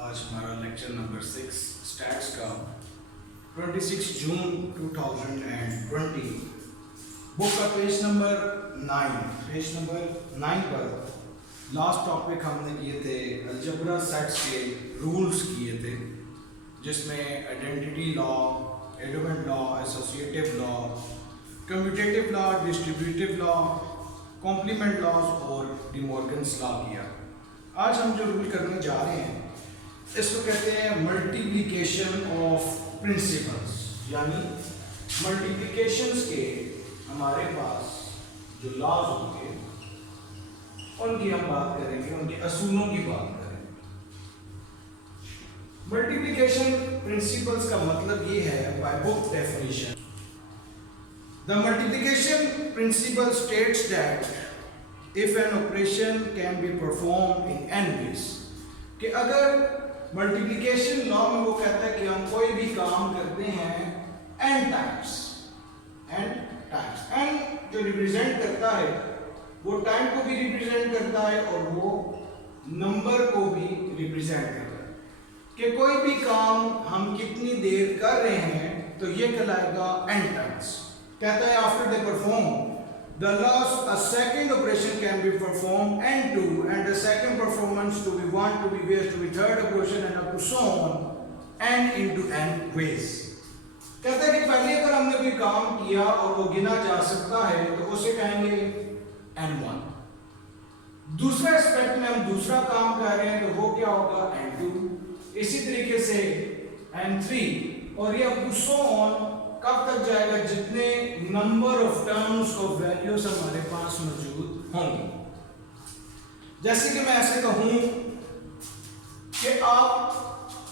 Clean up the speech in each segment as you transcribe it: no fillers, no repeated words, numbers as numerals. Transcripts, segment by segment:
आज हमारा lecture number 6 stats का 26 जून 2020 बुक का पेज नंबर 9 पर लास्ट टॉपिक हमने किए थे अलजेब्रा सेट्स के रूल्स किए थे, जिसमें identity law, element law, associative law, commutative law, distributive law, complement laws और डिमॉर्गन्स लॉ किया। आज हम जो रूल करने जा रहे हैं इसको कहते हैं मल्टीप्लिकेशन ऑफ प्रिंसिपल्स, यानी मल्टीप्लिकेशंस के हमारे पास जो लॉज होंगे उनकी हम बात करेंगे, उनके असूलों की बात करेंगे। मल्टीप्लिकेशन प्रिंसिपल्स का मतलब ये है by book definition the multiplication principle states that if an operation can be performed in n ways, कि अगर मल्टीप्लिकेशन लॉ में वो कहता है कि हम कोई भी काम करते हैं n टाइम्स, n जो रिप्रेजेंट करता है वो टाइम को भी रिप्रेजेंट करता है और वो नंबर को भी रिप्रेजेंट करता है, कि कोई भी काम हम कितनी देर कर रहे हैं तो ये कहलाएगा n टाइम्स। कहता है after they perform the last a second operation can be performed n2 and the second performance to be 1 to be ways to be third operation and up to so on n into n ways। कहता है कि पहले अगर हमने कोई काम किया और वो गिना जा सकता है तो उसे कहेंगे n1। दूसरा एस्पेक्ट में हम दूसरा काम कर रहे हैं तो वो क्या होगा n2, इसी तरीके से n3 और ये up to so on कब तक जाएगा जितने number of terms of values हमारे पास मौजूद होंगे। जैसे कि मैं ऐसे कहूं कि आप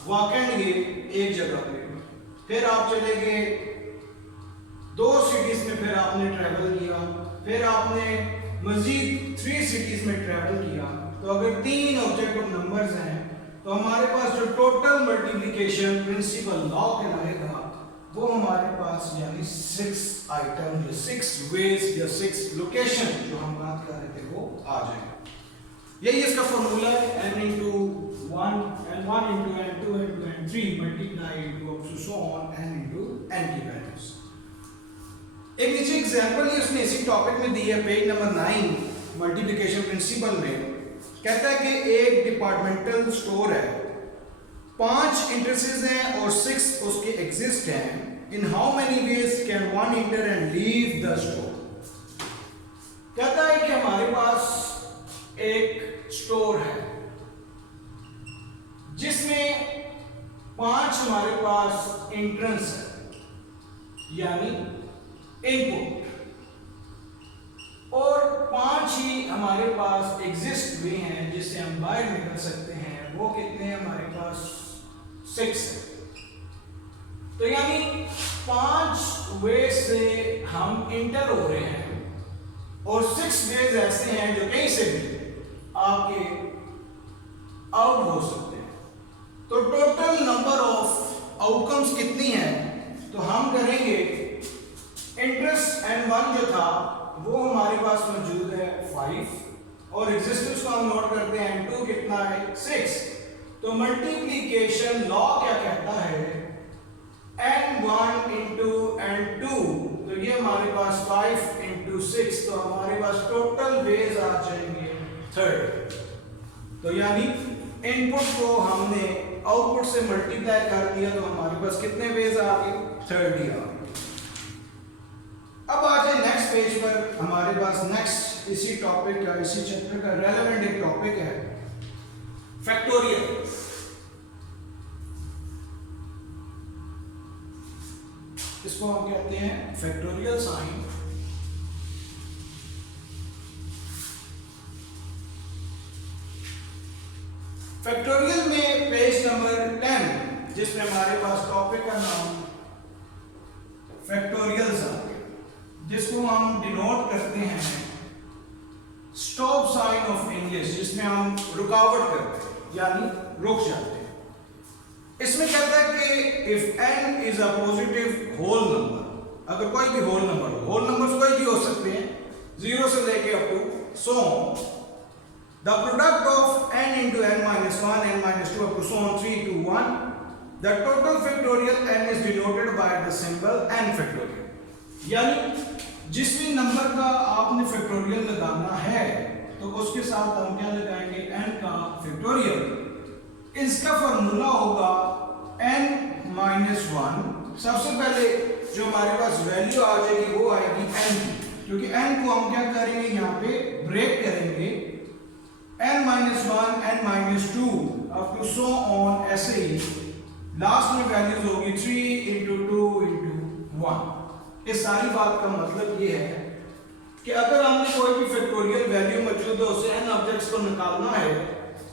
वाकई एक जगह पे, फिर आप चले गए 2 सिटीज में, फिर आपने ट्रैवल किया, फिर आपने मजीद 3 सिटीज में ट्रैवल किया, तो अगर 3 ऑब्जेक्ट ऑफ नंबर्स हैं तो हमारे पास जो टोटल मल्टीप्लिकेशन प्रिंसिपल लॉ कहलाएगा वो हमारे पास यानी 6 आइटम, जो 6 वेज या 6 लोकेशन जो हम बात कर रहे थे वो आ जाएंगे। यही इसका फॉर्मूला है n into 1 and 1 into n2 into n3 multiply into up to so on n into n की वैल्यूज। एक नीचे एग्जांपल ही उसने इसी टॉपिक में दी है पेज नंबर 9 मल्टीप्लिकेशन प्रिंसिपल में। कहता है कि एक डिपार्टमेंटल स्टोर है, 5 इंटरेसेस हैं और 6 उसके एग्जिस्ट हैं। इन how many ways can one inter and leave the store. कहता है कि हमारे पास एक स्टोर है जिसमें 5 हमारे पास इंट्रेंस है यानी इनपुट, और 5 ही हमारे पास एग्जिस्ट हुए हैं जिससे हम बाहर निकल सकते हैं। वो कितने हैं हमारे पास? 6 है। तो यानी 5 वे से हम इंटर हो रहे हैं और 6 वेज ऐसे हैं जो कहीं से भी आपके आउट हो सकते हैं। तो टोटल नंबर ऑफ आउटकम्स कितनी है? तो हम करेंगे इंटरेस्ट n1 जो था वो हमारे पास मौजूद है 5 और एग्जिस्टेंस को हम नोट करते हैं n2 कितना है 6। तो मल्टीप्लिकेशन लॉ क्या कहता है n1 into n2, तो ये हमारे पास 5 into 6, तो हमारे पास टोटल वेज आ जाएंगे 3rd। तो यानी इनपुट को हमने आउटपुट से मल्टीप्लाई कर दिया तो हमारे पास कितने वेज आ गए? 3rd ही आ गए। अब आ जाए नेक्स्ट पेज पर। हमारे पास नेक्स्ट इसी टॉपिक का, इसी चैप्टर का रेलेवेंट एक टॉपिक है फैक्टोरियल। इसको हम कहते हैं फैक्टोरियल साइन। फैक्टोरियल में पेज नंबर 10 जिसमें हमारे पास टॉपिक का नाम फैक्टोरियल्स है, जिसको हम डिनोट करते हैं स्टॉप साइन ऑफ इंग्लिश, जिसमें हम रुकावट करते हैं यानी रुक जाते हैं। इसमें कहता है कि if n is a positive whole number, अगर कोई भी होल नंबर हो, होल नंबर्स कोई भी हो सकते हैं 0 से लेके up to 100, The product of n into n minus 1, n minus 2 up to so on 3 to 1. The total factorial n is denoted by the symbol n factorial. यानी जिस भी नंबर का आपने फैक्टोरियल लगाना है तो उसके साथ हम क्या लगाएंगे n का फैक्टोरियल. इसका फॉर्मूला होगा n माइनस 1. सबसे पहले जो हमारे पास वैल्यू आ जाएगी वो आएगी n की, क्योंकि n को हम क्या करेंगे यहाँ पे ब्रेक करेंगे. n minus 1, n minus 2 up to so on, ऐसे ही लास्ट में वैल्यूज होगी 3 into 2 into 1. इस सारी बात का मतलब ये है कि अगर हमने कोई भी फैक्टोरियल वैल्यू मौजूद है उसे n ऑब्जेक्ट्स को निकालना है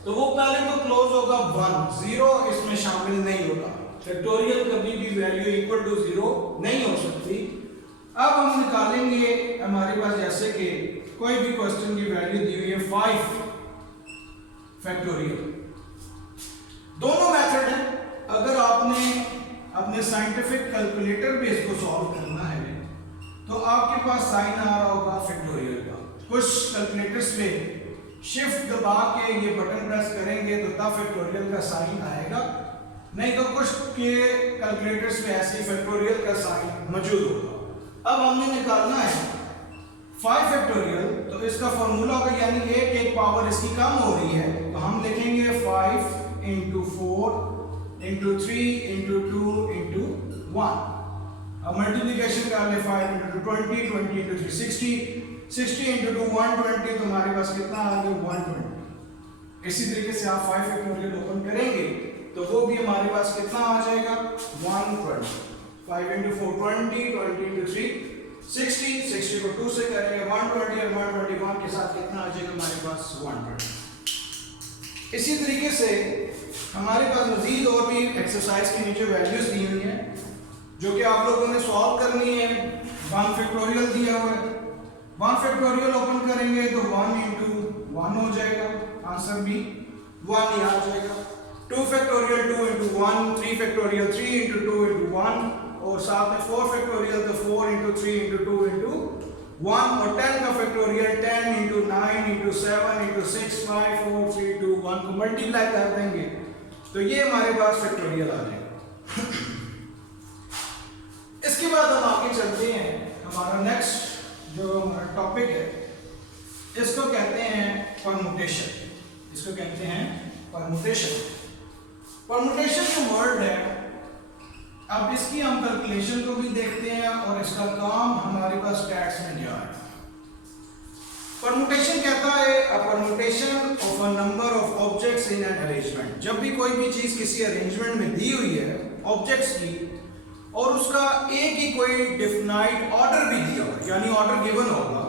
तो वो पहले तो क्लोज होगा 1, 0 इसमें शामिल नहीं होगा. फैक्टोरियल कभी भी वैल्यू इक्वल टू 0 नहीं हो सकती. अब हम निकालेंगे हमारे पास जैसे कि कोई भी क्वेश्चन की वैल्यू दी हुई है 5 फैक्टोरियल. दोनों मेथड है. अगर आपने अपने साइंटिफिक कैलकुलेटर पे इसको सॉल्व करना है तो आपके पास साइन आ रहा होगा फैक्टोरियल का. कुछ कैलकुलेटर्स पे शिफ्ट दबा के ये बटन प्रेस करेंगे तो तब फैक्टोरियल का साइन आएगा, नहीं तो कुछ के कैलकुलेटर्स पे ऐसे फैक्टोरियल का साइन मौजूद होगा. अब हमने निकालना है 5 फैक्टोरियल, तो इसका फॉर्मूला होगा, यानी एक पावर इसकी कम हो रही है तो हम लिखेंगे 5 into 4 into 3 into 2 into 1. अब मल्टीप्लिकेशन कर ले 5 into 20, 20 into 3 60, 60 into 2 120, तो हमारे पास कितना आ गया 120. इसी तरीके से आप 5 फैक्टोरियल ओपन करेंगे तो वो भी हमारे पास कितना आ जाएगा 120. 5 into 4 20, 20 into 3 60, 60 को 2 से करेंगे 120 और 121 के साथ कितना आ जाएगा हमारे पास 120. इसी तरीके से हमारे पास मजीद और भी एक्सरसाइज के नीचे वैल्यूज दी हुई हैं जो कि आप लोगों ने सॉल्व करनी है. 1 फैक्टोरियल दिया हुआ है, 1 फैक्टोरियल ओपन करेंगे तो 1 into 1 हो जाएगा, आंसर भी 1 ही आ जाएगा. 2 factorial 2 into 1, 3 factorial 3 into 2 into 1, और साथ में 4 फैक्टोरियल तो 4 into 3 into 2 into 1, और 10 का फैक्टोरियल 10 into 9 into 7 into 6 5 4 3 2 1 को मल्टीप्लाई कर देंगे तो ये हमारे पास फैक्टोरियल आ जाएगा. इसके बाद हम आगे चलते हैं. हमारा नेक्स्ट जो हमारा टॉपिक है इसको कहते हैं परमुटेशन. इसको कहते हैं परमुटेशन. परमुटेशन जो वर्ड है, अब इसकी हम कैलकुलेशन को भी देखते हैं और इसका काम हमारे पास स्टैट्स में क्या है. परमुटेशन कहता है a permutation of a number of objects in an arrangement. जब भी कोई भी चीज किसी अरेंजमेंट में दी हुई है ऑब्जेक्ट्स की और उसका एक ही कोई डिफाइंड ऑर्डर भी दिया हुआ, यानी ऑर्डर गिवन होगा,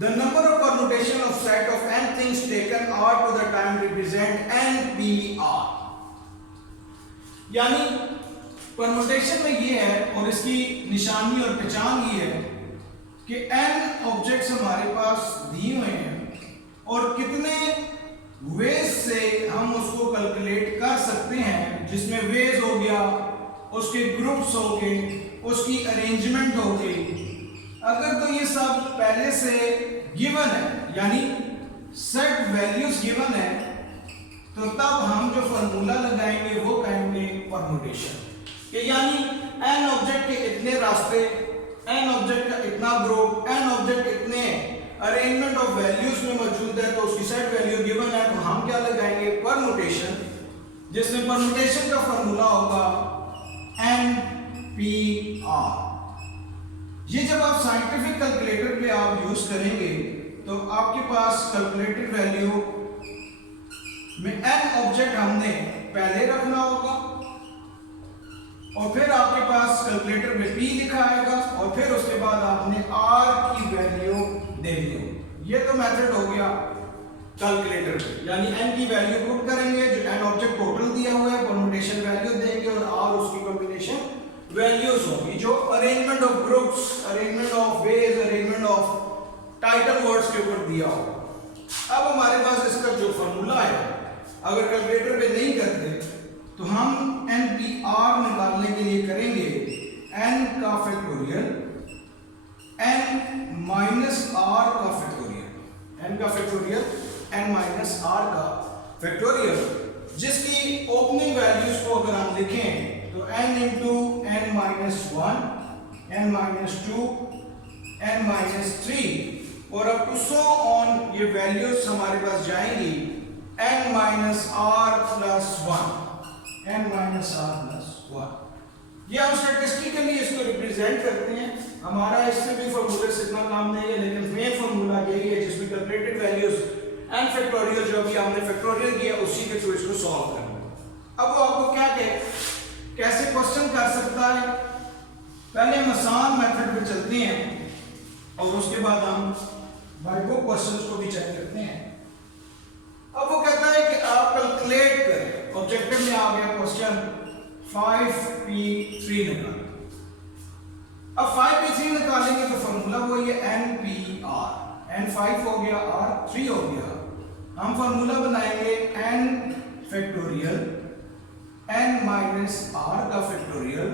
the number of permutation of set of n things taken r to the time represent npr. यानी परमुटेशन में ये है और इसकी निशानी और पहचान ये है कि n ऑब्जेक्ट्स हमारे पास दिए हुए हैं और कितने वेज से हम उसको कैलकुलेट कर सकते हैं, जिसमें वेज हो गया, उसके ग्रुप्स हो गए, उसकी अरेंजमेंट हो गई. अगर तो ये सब पहले से गिवन है यानी सेट वैल्यूज गिवन है तो तब हम जो फॉर्मूला लगाएंगे वो कहेंगे परमुटेशन. यानी n ऑब्जेक्ट के इतने रास्ते, n ऑब्जेक्ट का इतना ग्रुप, n ऑब्जेक्ट इतने अरेंजमेंट ऑफ वैल्यूज में मौजूद है तो उसकी सेट वैल्यू गिवन है तो हम क्या लगाएंगे परमुटेशन, जिसमें परमुटेशन का फॉर्मूला होगा npr. ये जब आप साइंटिफिक कैलकुलेटर पे आप यूज करेंगे तो आपके पास कैलकुलेटेड वैल्यू में n ऑब्जेक्ट हमने पहले रखना होगा और फिर आपके पास कैलकुलेटर में p लिखा आएगा और फिर उसके बाद आपने r की वैल्यू देनी होगी. ये तो मेथड हो गया कैलकुलेटर पे, यानी n की वैल्यू पुट करेंगे जो n ऑब्जेक्ट टोटल दिया हुआ है, परमुटेशन वैल्यू देंगे और r उसकी कॉम्बिनेशन वैल्यूज होगी जो arrangement of groups, arrangement of ways, arrangement of title words के ऊपर दिया होगा. अब हमारे पास इसका जो फॉर्मूला है अगर कैलकुलेटर पे नहीं करते तो हम npr निकालने के लिए करेंगे n का फैक्टोरियल n माइनस r का फैक्टोरियल. n का फैक्टोरियल n माइनस r का फैक्टोरियल, जिसकी ओपनिंग वैल्यूज को अगर हम लिखें तो n into n minus 1, n minus 2, n minus 3 और अप टू सो ऑन ये वैल्यूज हमारे पास जाएंगी n minus r plus 1, n minus r plus 1। ये हम स्टैटिस्टिकली इसको रिप्रेजेंट करते हैं। हमारा इससे भी फॉर्मूले से इतना काम नहीं है, लेकिन मेन फॉर्मूला यही है जिसमें कैलकुलेटेड वैल्यूज एंड फैक्टोरियल जो अभी हमने फैक्टोरियल किया उसी के थ्रू इसको सॉल्व करना है। अब वो आपको क्या कैसे क्वेश्चन कर सकता है, पहले हम आसान मेथड पे चलते हैं और उसके बाद हम बाय बुक क्वेश्चंस को भी चेक करते हैं। अब वो कहता है कि आप कैलकुलेट करें, ऑब्जेक्टिव में आ गया क्वेश्चन 5p3 निकालें। अब 5p3 निकालेंगे तो फॉर्मूला वही है npr, n 5 हो गया r 3 हो गया। हम फॉर्मूला बनाएंगे n factorial n minus r का फैक्टोरियल,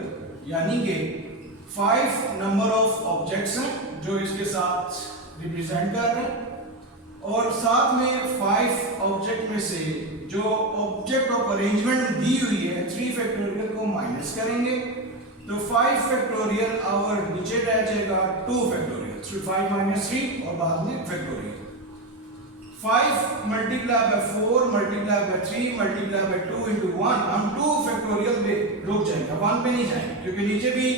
यानी कि 5 नंबर ऑफ ऑब्जेक्ट्स हैं जो इसके साथ रिप्रेजेंट कर रहे हैं और साथ में 5 ऑब्जेक्ट में से जो ऑब्जेक्ट ऑफ अरेंजमेंट दी हुई है 3 फैक्टोरियल को माइनस करेंगे तो 5 फैक्टोरियल और नीचे रह जाएगा 2 फैक्टोरियल, 5 माइनस 3 और बाद में factorial. 5 multiply by 4 multiply by 3 multiply by 2 into 1, हम 2 फैक्टोरियल पे रुक जाएंगे, 1 पे नहीं जाएंगे क्योंकि नीचे भी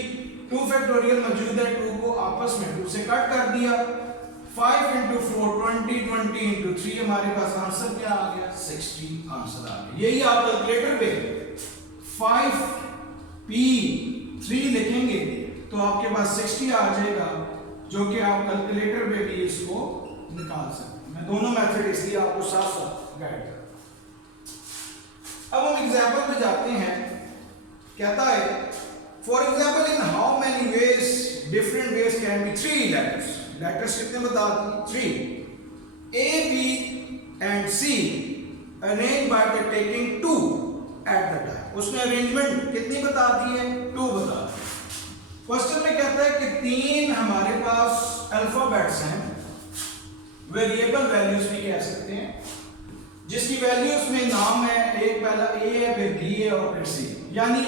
2 फैक्टोरियल मौजूद है। 2 को आपस में 2 से कट कर दिया। 5 इंटू 4 20, 20 इंटू 3, हमारे पास आंसर क्या आ गया 60 आंसर आ गया। यही आप कैलकुलेटर पे 5p3 लिखेंगे तो आपके पास 60 आ जाएगा, जो कि आप कैलकुलेटर पे भी इसको निकाल सकते हैं। मैं दोनों मेथड इसलिए आपको साथ साथ गाइड कर। अब हम एग्जांपल पे जाते हैं। कहता है for example in how many ways different ways can be 3 letters, letters कितने बता दी 3, A, B and C arranged by the taking 2 at the time। उसने अरेंजमेंट कितनी बता दी है 2 बता दी। क्वेश्चन में कहता है कि 3 हमारे पास अल्फाबेट्स हैं, वेरिएबल वैल्यूज भी कह सकते हैं, जिसकी वैल्यूज में नाम है, एक पहला A है, फिर B है और फिर C, यानी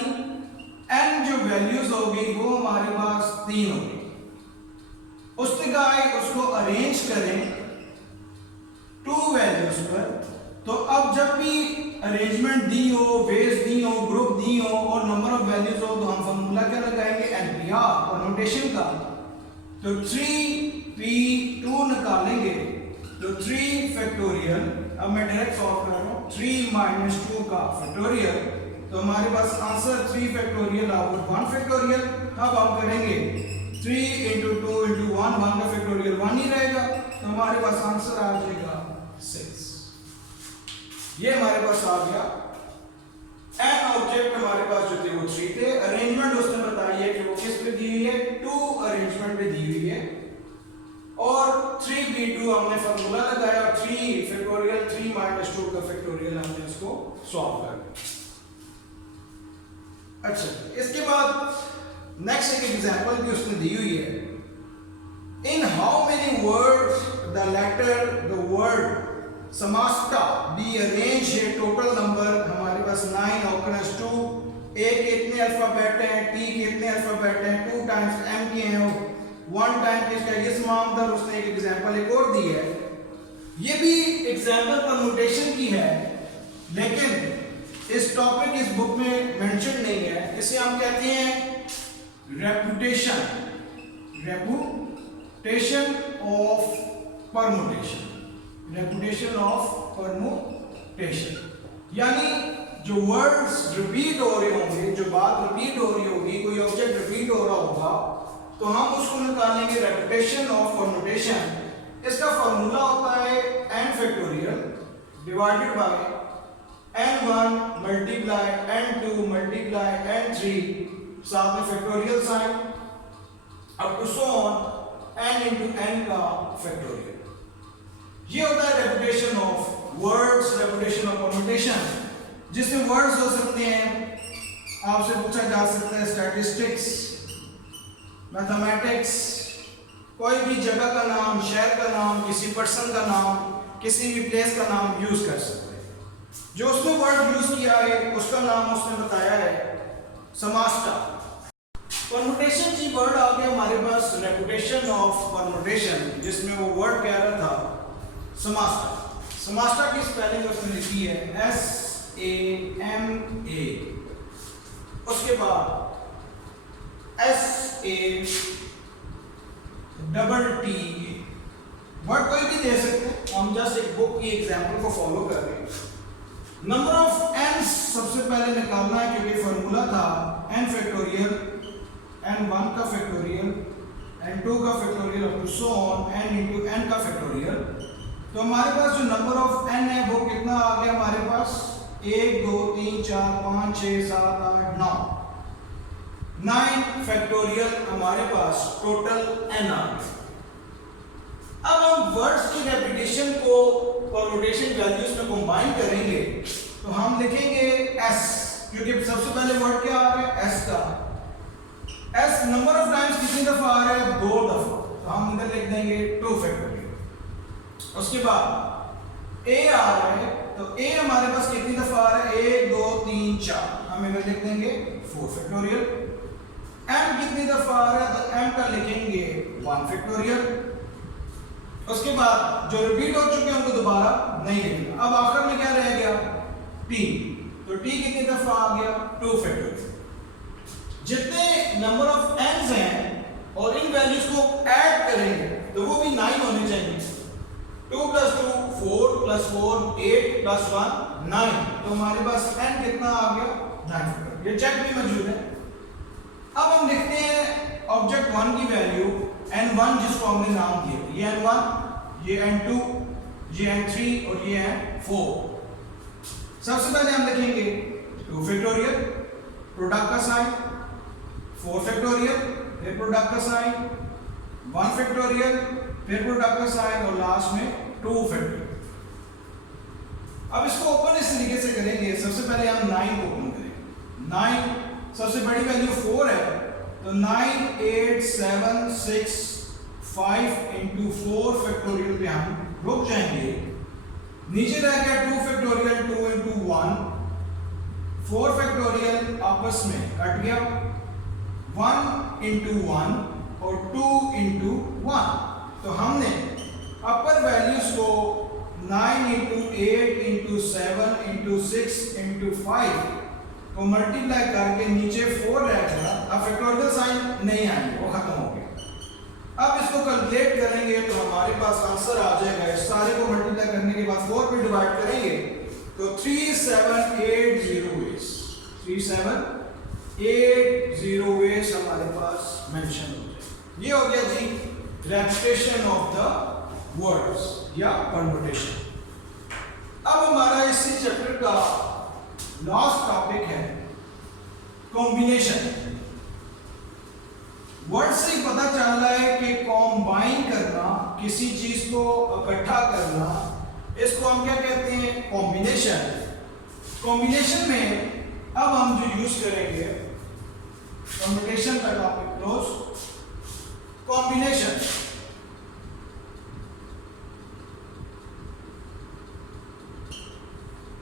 n जो वैल्यूज होगी वो हमारे पास 3 होगी। उसने कहा है उसको अरेंज करें 2 वैल्यूज पर। तो अब जब भी अरेंजमेंट दी हो, बेस दी हो, ग्रुप दी हो और नंबर ऑफ वैल्यूज हो तो हम फॉर्मूला क्या लगाएंगे npr और नोटेशन का। तो 3p2 निकालेंगे तो 3 फैक्टोरियल, अब मैं डायरेक्ट सॉल्व कर रहा हूं, 3 माइनस 2 का फैक्टोरियल, तो हमारे पास आंसर 3 फैक्टोरियल और 1 फैक्टोरियल। अब हम करेंगे 3 इंटू 2 इंटू 1, 1 का फैक्टोरियल 1 ही रहेगा, तो हमारे पास आंसर आ जाएगा 6। ये हमारे पास आ गया। n ऑब्जेक्ट हमारे पास जो थे वो 3 थे। अरेंजमेंट उसने बताई है कि वो किस पे दी हुई है 2 अरेंजमेंट पे दी हुई है और 3b2 हमने फॉर्मूला लगाया और 3 फैक्टोरियल 3 माइनस 2 का फैक्टोरियल हमने इसको सॉल्व कर दिया। अच्छा, इसके बाद नेक्स्ट एक एग्जांपल भी उसने दी हुई है। In how many words the letter the word समास्ता बी अरेंज है, टोटल नंबर हमारे पास 9 ऑकरेंस 2, A के इतने अल्फाबेट हैं, T के इतने अल्फाबेट हैं, 2 टाइम्स M के हैं, 1 टाइम किसका, ये तमाम दर उसने एक एग्जांपल एक और दी है। ये भी एग्जांपल परम्यूटेशन की है, लेकिन इस टॉपिक इस बुक में मेंशन नहीं है। इसे हम कहते हैं reputation, reputation of permutation, reputation of permutation, यानी जो वर्ड्स रिपीट हो रहे होंगे, जो बात रिपीट हो रही होगी, कोई ऑब्जेक्ट रिपीट हो रहा होगा तो हम उसको निकालेंगे रेपुटेशन ऑफ परम्यूटेशन। इसका फॉर्मूला होता है n factorial divided by n1 multiply n2 multiply n3, साथ में factorial sign up to so on n into n का फैक्टोरियल। ये होता है repetition of words, repetition of permutation, जिसमें वर्ड्स हो सकते हैं, आपसे पूछा जा सकता है स्टैटिस्टिक्स, मैथमेटिक्स, कोई भी जगह का नाम, शहर का नाम, किसी पर्सन का नाम, किसी भी प्लेस का नाम यूज कर सकते हैं। जो उसने वर्ड यूज किया है उसका नाम उसने बताया है समास्टा। परमुटेशन जी वर्ड आ गया हमारे पास, रेपुटेशन ऑफ परमुटेशन, जिसमें वो वर्ड कह रहा था समास्टा। समास्टा की स्पेलिंग उसने लिखी है SAMA, उसके बाद SATT। वर्ड कोई भी दे सकते हैं, हम जस्ट एक बुक की एग्जांपल को फॉलो कर रहे हैं। नंबर ऑफ एन्स सबसे पहले निकालना है, क्योंकि फॉर्मूला था n फैक्टोरियल, n1 का फैक्टोरियल, n2 का factorial up to so on n into n का फैक्टोरियल। तो हमारे पास जो नंबर ऑफ n है वो कितना आ गया हमारे पास, 1 2 3 4 5 6 7 8 9, 9 फैक्टोरियल हमारे पास टोटल n आ गया। अब हम वर्ड्स की रेपिटेशन को परमुटेशन वैल्यूज में कंबाइन करेंगे, तो हम लिखेंगे s, क्योंकि सबसे पहले वर्ड क्या आ रहा है s का, s नंबर ऑफ टाइम्स कितनी दफा आ रहा है, 2 दफा, तो हम इधर लिख देंगे 2 फैक्टोरियल। उसके बाद a आ रहा है, तो a हमारे पास कितनी दफा आ रहा है, 1 2 3 4, हम इधर लिख देंगे 4 फैक्टोरियल। m कितनी दफा आ रहा है, तो m का लिखेंगे 1 फैक्टोरियल। उसके बाद जो रिपीट हो चुके हैं उनको दोबारा नहीं लिखना। अब आखिर में क्या रह गया, t, तो t कितनी दफा आ गया, 2 फैक्टोरियल। जितने नंबर ऑफ n's हैं और इन वैल्यूज को ऐड करेंगे तो वो भी 9 होने चाहिए। 2 + 2 4 + 4 8 + 1 9, तो हमारे पास n कितना आ गया, 9 फैक्टोरियल। ये चेक भी मौजूद है। अब हम लिखते हैं ऑब्जेक्ट 1 की वैल्यू n1, जिसको हमने नाम दिया, ये n1, ये n2, ये n3 और ये n4। सबसे पहले हम लिखेंगे 2 फैक्टोरियल, प्रोडक्ट का साइन, 4 फैक्टोरियल, फिर प्रोडक्ट का साइन, 1 फैक्टोरियल, फिर प्रोडक्ट का साइन और लास्ट में 2 फैक्टोरियल। अब इसको ओपन इस तरीके से करेंगे, सबसे पहले हम 9 को ओपन करेंगे। 9 सबसे बड़ी वैल्यू 4 है, तो 9 8 7 6 5 इंटू 4 फैक्टोरियल पे हम रुक जाएंगे। नीचे रह गया 2 फैक्टोरियल, 2 इंटू 1, 4 फैक्टोरियल आपस में कट गया, 1 इंटू 1 और 2 इंटू 1। तो हमने अपर वैल्यूज को 9 इंटू 8 इंटू 7 इंटू 6 इंटू 5 को मल्टीप्लाई करके नीचे 4 रह गया। अब फैक्टोरियल साइन नहीं आएंगे, वो खत्म हो गया। अब इसको कैलकुलेट करेंगे तो हमारे पास आंसर आ जाएगा। इस सारे को मल्टीप्लाई करने के बाद 4 पे डिवाइड करेंगे तो 3780 वेज, 3780 वेज हमारे पास मेंशन हो जाए। ये हो गया जी रेपिटेशन ऑफ द वर्ड्स या परमुटेशन। अब हमारा इसी चैप्टर का लास्ट टॉपिक है कॉम्बिनेशन। वर्ड से ही पता चल रहा है कि कॉम्बाइन करना, किसी चीज को इकट्ठा करना, इसको हम क्या कहते हैं, कॉम्बिनेशन। कॉम्बिनेशन में अब हम जो यूज करेंगे, कॉम्बिनेशन का टॉपिक क्लोज। कॉम्बिनेशन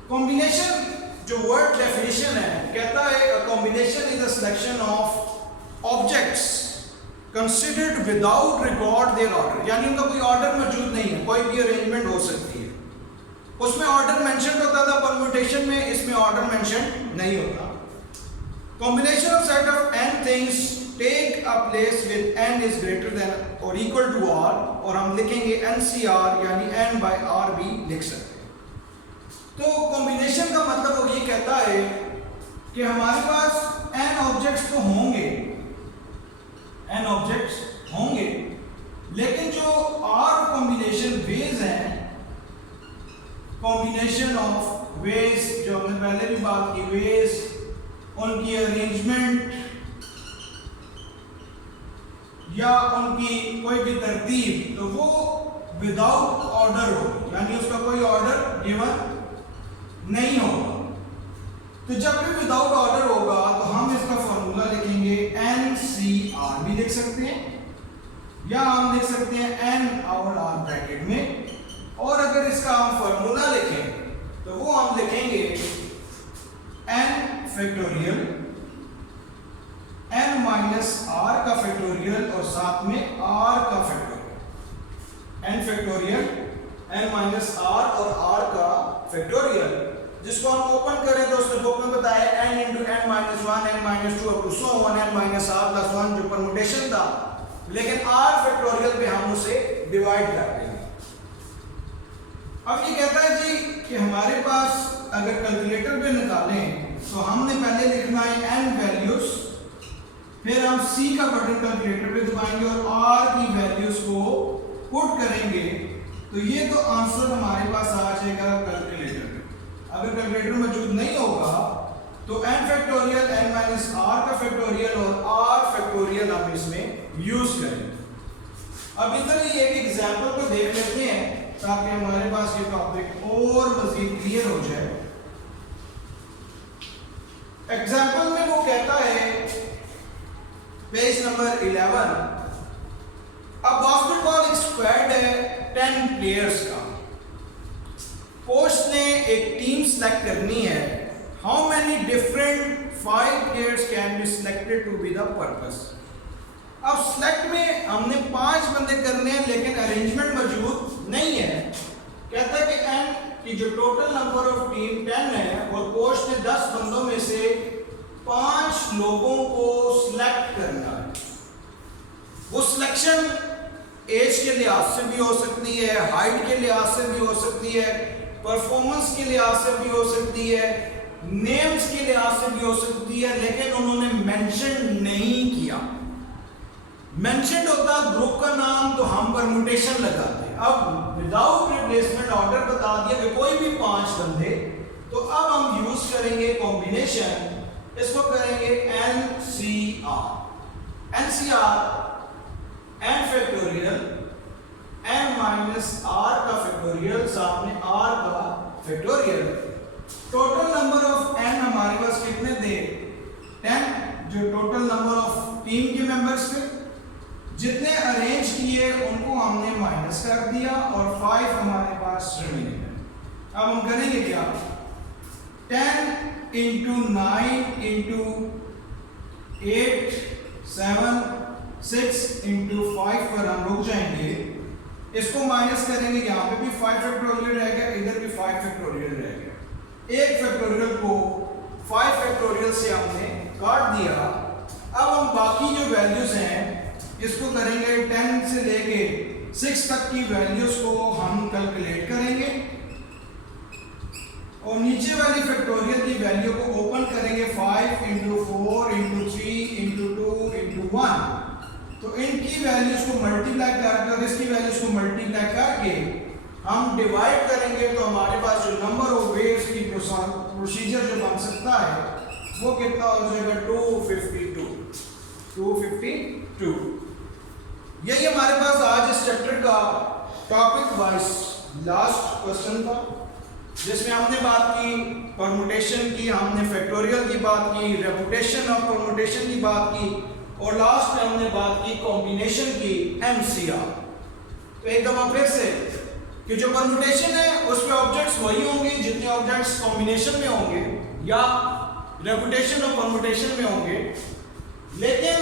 कॉम्बिनेशन जो वर्ड डेफिनेशन है, कहता है a combination is a selection of objects considered without record their order, यानी उनका कोई ऑर्डर मौजूद नहीं है, कोई भी अरेंजमेंट हो सकती है। उसमें ऑर्डर मेंशन होता था परम्यूटेशन में, इसमें ऑर्डर मेंशन नहीं होता। Combination of set of n things take a place with n is greater than और इक्वल टू r, और हम लिखेंगे NCR यानी n by r भी लिख सकते हैं। तो कॉम्बिनेशन का मतलब वो ये कहता है कि हमारे पास n ऑब्जेक्ट्स तो होंगे, n ऑब्जेक्ट्स होंगे, लेकिन जो r कॉम्बिनेशन वेज हैं, कॉम्बिनेशन ऑफ वेज जो हमने पहले भी बात की, वेज, उनकी अरेंजमेंट या उनकी कोई भी तरतीब, तो वो विदाउट ऑर्डर होगी, यानी उसका कोई ऑर्डर गिवन नहीं होगा। तो जब भी विदाउट ऑर्डर होगा तो हम इसका फॉर्मूला लिखेंगे NCR भी लिख सकते हैं, या हम लिख सकते हैं N और R ब्रैकेट में और अगर इसका हम फॉर्मूला लिखें तो वो हम लिखेंगे n factorial n minus r का फैक्टोरियल और साथ में r का factorial. n factorial n minus r और r का फैक्टोरियल, जिसको हम ओपन करें तो उसने बुक में बताया n into n minus one n minus two up to so one n minus r plus one जो परमुटेशन था, लेकिन r फैक्टोरियल पे हम उसे डिवाइड कर देंगे। अब ये कहता है जी कि हमारे पास अगर कैलकुलेटर पे निकालें तो हमने पहले लिखना है n वैल्यूज, फिर हम c का बटन कैलकुलेटर पे दबाएंगे और r की वैल्यूज को पुट करेंगे, तो ये तो आंसर हमारे पास आ जाएगा कैलकुलेटर पे। अगर कैलकुलेटर मौजूद नहीं होगा तो n factorial n minus r का फैक्टोरियल और r फैक्टोरियल हम इसमें यूज करेंगे। अब इधर ही एक एग्जांपल को देख लेते हैं ताकि हमारे पास ये टॉपिक और मजीद क्लियर हो जाए। एग्जांपल में वो कहता है पेज नंबर 11, अब बास्केटबॉल एक स्क्वाड है 10 प्लेयर्स का। कोच ने एक टीम सेलेक्ट करनी है। How many different 5 players can be selected to be the purpose. अब सिलेक्ट में हमने 5 बंदे करने हैं लेकिन अरेंजमेंट मौजूद नहीं है। कहता है कि n की जो टोटल नंबर ऑफ टीम 10 है और कोच ने 10 बंदों में से 5 लोगों को सिलेक्ट करना है। वो सिलेक्शन एज के लिहाज से भी हो सकती है, हाइट के लिहाज से भी हो सकती है, परफॉर्मेंस के लिहाज से भी हो सकती है, नेम्स के लिहाज से भी हो सकती है, लेकिन उन्होंने मेंशन नहीं किया। मेंशन होता ग्रुप का नाम तो हम परम्यूटेशन लगाते। अब विदाउट रिप्लेसमेंट ऑर्डर बता दिया कि कोई भी 5 बंदे, तो अब हम यूज करेंगे कॉम्बिनेशन, इसको करेंगे NCR। NCR n factorial n minus r का फैक्टोरियल साथ में r का factorial. Total number of n हमारे पास कितने थे 10, जो टोटल नंबर ऑफ टीम के मेंबर्स थे, जितने अरेंज किए उनको हमने माइनस कर दिया और 5 हमारे पास रिमेनिंग है। अब हम करेंगे क्या, 10 इंटू 9 इंटू 8 7 6 इंटू 5 पर हम रुक जाएंगे। इसको माइनस करेंगे, यहाँ पे भी 5 फैक्टोरियल रहेगा, इधर भी 5 फैक्टोरियल रहेगा। एक फैक्टोरियल को 5 फैक्टोरियल से हमने काट दिया। अब हम बाकी जो वैल्यूज हैं इसको करेंगे 10 से लेके 6 तक की वैल्यूज को हम कैलकुलेट करेंगे और नीचे वाली फैक्टोरियल की वैल्यू को ओपन करेंगे 5 इंटू 4 इंटू 3 इंटू 2 इंटू 1। तो इनकी वैल्यूज को मल्टीप्लाई करके, इसकी वैल्यूज को मल्टीप्लाई करके हम डिवाइड करेंगे, तो हमारे पास जो नंबर ऑफ वेव्स की प्रोसीजर जो बन सकता है वो कितना हो जाएगा 252। यही हमारे पास आज इस चैप्टर का टॉपिक वाइज लास्ट क्वेश्चन था, जिसमें हमने बात की परमुटेशन की, हमने फैक्टोरियल की बात की, रेपुटेशन ऑफ परमुटेशन की बात की और लास्ट में हमने बात की कॉम्बिनेशन की MCR। तो एक दफा फिर से कि जो परमुटेशन है उसमें ऑब्जेक्ट्स वही होंगे जितने ऑब्जेक्ट्स कॉम्बिनेशन में होंगे या रेपुटेशन और परमुटेशन में होंगे, लेकिन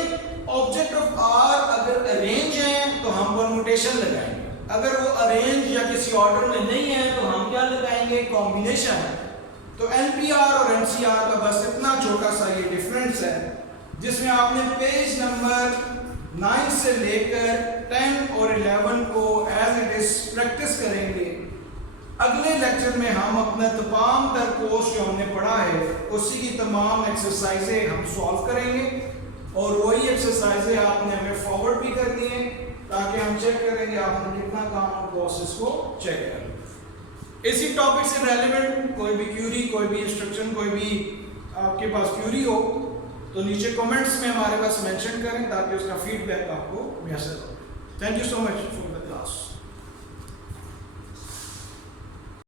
ऑब्जेक्ट ऑफ R अगर अरेंज है तो हम परमुटेशन लगाएंगे, अगर वो अरेंज या किसी ऑर्डर में नहीं है तो हम क्या लगाएंगे, कॉम्बिनेशन। तो NPR और NCR का बस इतना छोटा सा ये डिफरेंस है, जिसमें आपने पेज नंबर 9 से लेकर 10 और 11 को एज इट इज प्रैक्टिस करेंगे। अगले लेक्चर में हम अपना तमाम तर कोर्स जो हमने पढ़ा है उसी की तमाम एक्सरसाइजें हम सॉल्व करेंगे और वही एक्सरसाइजें आपने हमें फॉरवर्ड भी करनी है ताकि हम चेक करेंगे आपने कितना काम और प्रोसेस को चेक कर। इसी टॉपिक से रेलेवेंट कोई भी क्यूरी, कोई भी इंस्ट्रक्शन, कोई भी आपके पास क्यूरी हो तो नीचे कमेंट्स में हमारे पास मेंशन करें ताकि उसका फीडबैक आपको मैसेज हो। Thank you so much.